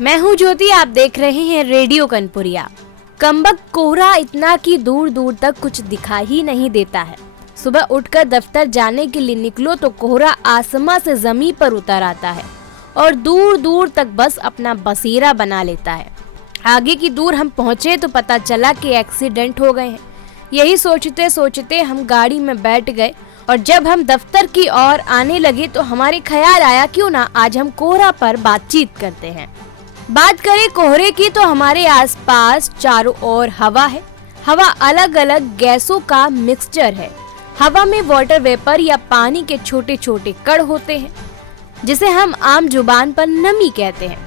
मैं हूँ ज्योति, आप देख रहे हैं रेडियो कनपुरिया। कमबख्त कोहरा इतना कि दूर दूर तक कुछ दिखाई ही नहीं देता है। सुबह उठकर दफ्तर जाने के लिए निकलो तो कोहरा आसमां से जमीन पर उतर आता है और दूर दूर तक बस अपना बसेरा बना लेता है। आगे की दूर हम पहुँचे तो पता चला कि एक्सीडेंट हो गए हैं। यही सोचते सोचते हम गाड़ी में बैठ गए और जब हम दफ्तर की ओर आने लगे तो हमारे ख्याल आया क्यों ना आज हम कोहरा पर बातचीत करते हैं। बात करें कोहरे की तो हमारे आसपास चारों ओर हवा है। हवा अलग अलग गैसों का मिक्सचर है। हवा में वाटर वेपर या पानी के छोटे छोटे कण होते हैं जिसे हम आम जुबान पर नमी कहते हैं।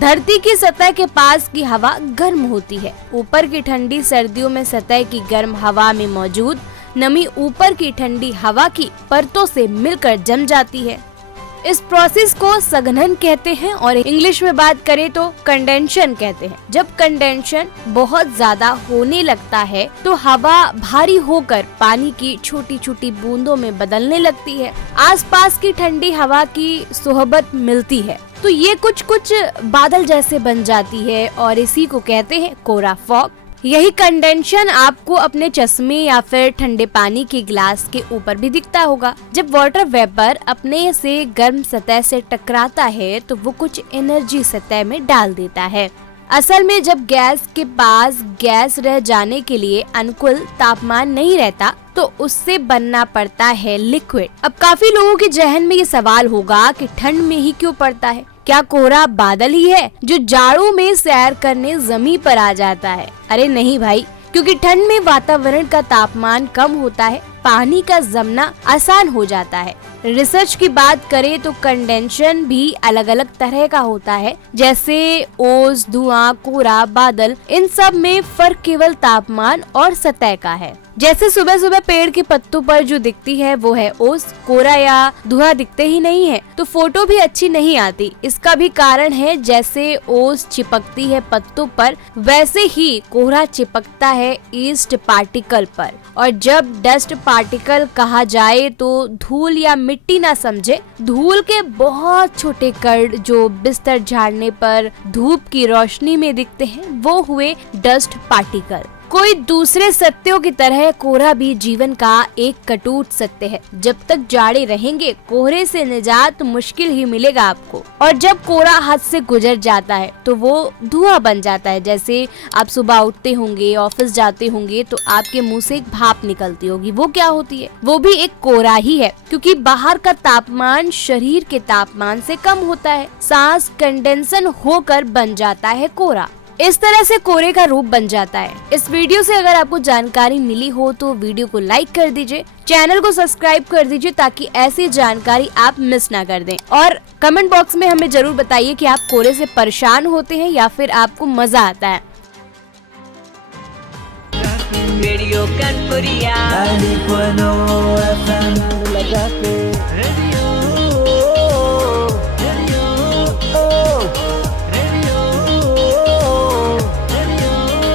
धरती की सतह के पास की हवा गर्म होती है। ऊपर की ठंडी सर्दियों में सतह की गर्म हवा में मौजूद नमी ऊपर की ठंडी हवा की परतों से मिलकर जम जाती है। इस प्रोसेस को संघनन कहते हैं और इंग्लिश में बात करें तो कंडेंशन कहते हैं। जब कंडेंशन बहुत ज्यादा होने लगता है तो हवा भारी होकर पानी की छोटी छोटी बूंदों में बदलने लगती है। आसपास की ठंडी हवा की सोहबत मिलती है तो ये कुछ कुछ बादल जैसे बन जाती है और इसी को कहते हैं कोहरा फॉग। यही कंडेंशन आपको अपने चश्मे या फिर ठंडे पानी के गिलास के ऊपर भी दिखता होगा। जब वाटर वेपर अपने से गर्म सतह से टकराता है तो वो कुछ एनर्जी सतह में डाल देता है। असल में जब गैस के पास गैस रह जाने के लिए अनुकूल तापमान नहीं रहता तो उससे बनना पड़ता है लिक्विड। अब काफी लोगों के जहन में ये सवाल होगा कि ठंड में ही क्यों पड़ता है? क्या कोहरा बादल ही है जो जाड़ों में सैर करने जमीन पर आ जाता है? अरे नहीं भाई, क्योंकि ठंड में वातावरण का तापमान कम होता है, पानी का जमना आसान हो जाता है। रिसर्च की बात करें तो कंडेंशन भी अलग अलग तरह का होता है, जैसे ओस, धुआं, कोहरा, बादल। इन सब में फर्क केवल तापमान और सतह का है। जैसे सुबह सुबह पेड़ के पत्तों पर जो दिखती है वो है ओस। कोहरा या धुआं दिखते ही नहीं है तो फोटो भी अच्छी नहीं आती। इसका भी कारण है, जैसे ओस चिपकती है पत्तों पर वैसे ही कोहरा चिपकता है ईस्ट पार्टिकल पर। और जब डस्ट पार्टिकल कहा जाए तो धूल या मिट्टी ना समझे, धूल के बहुत छोटे कण जो बिस्तर झाड़ने पर धूप की रोशनी में दिखते हैं वो हुए डस्ट पार्टिकल। कोई दूसरे सत्यों की तरह कोहरा भी जीवन का एक कटूट सत्य है। जब तक जाड़े रहेंगे कोहरे से निजात मुश्किल ही मिलेगा आपको। और जब कोहरा हाथ से गुजर जाता है तो वो धुआं बन जाता है। जैसे आप सुबह उठते होंगे, ऑफिस जाते होंगे तो आपके मुंह से एक भाप निकलती होगी, वो क्या होती है? वो भी एक कोहरा ही है, क्योंकि बाहर का तापमान शरीर के तापमान से कम होता है। सांस कंडेंसन होकर बन जाता है कोहरा। इस तरह से कोहरे का रूप बन जाता है। इस वीडियो से अगर आपको जानकारी मिली हो तो वीडियो को लाइक कर दीजिए, चैनल को सब्सक्राइब कर दीजिए ताकि ऐसी जानकारी आप मिस ना कर दें। और कमेंट बॉक्स में हमें जरूर बताइए कि आप कोहरे से परेशान होते हैं या फिर आपको मजा आता है। Radio कनपुरिया 90.9 FM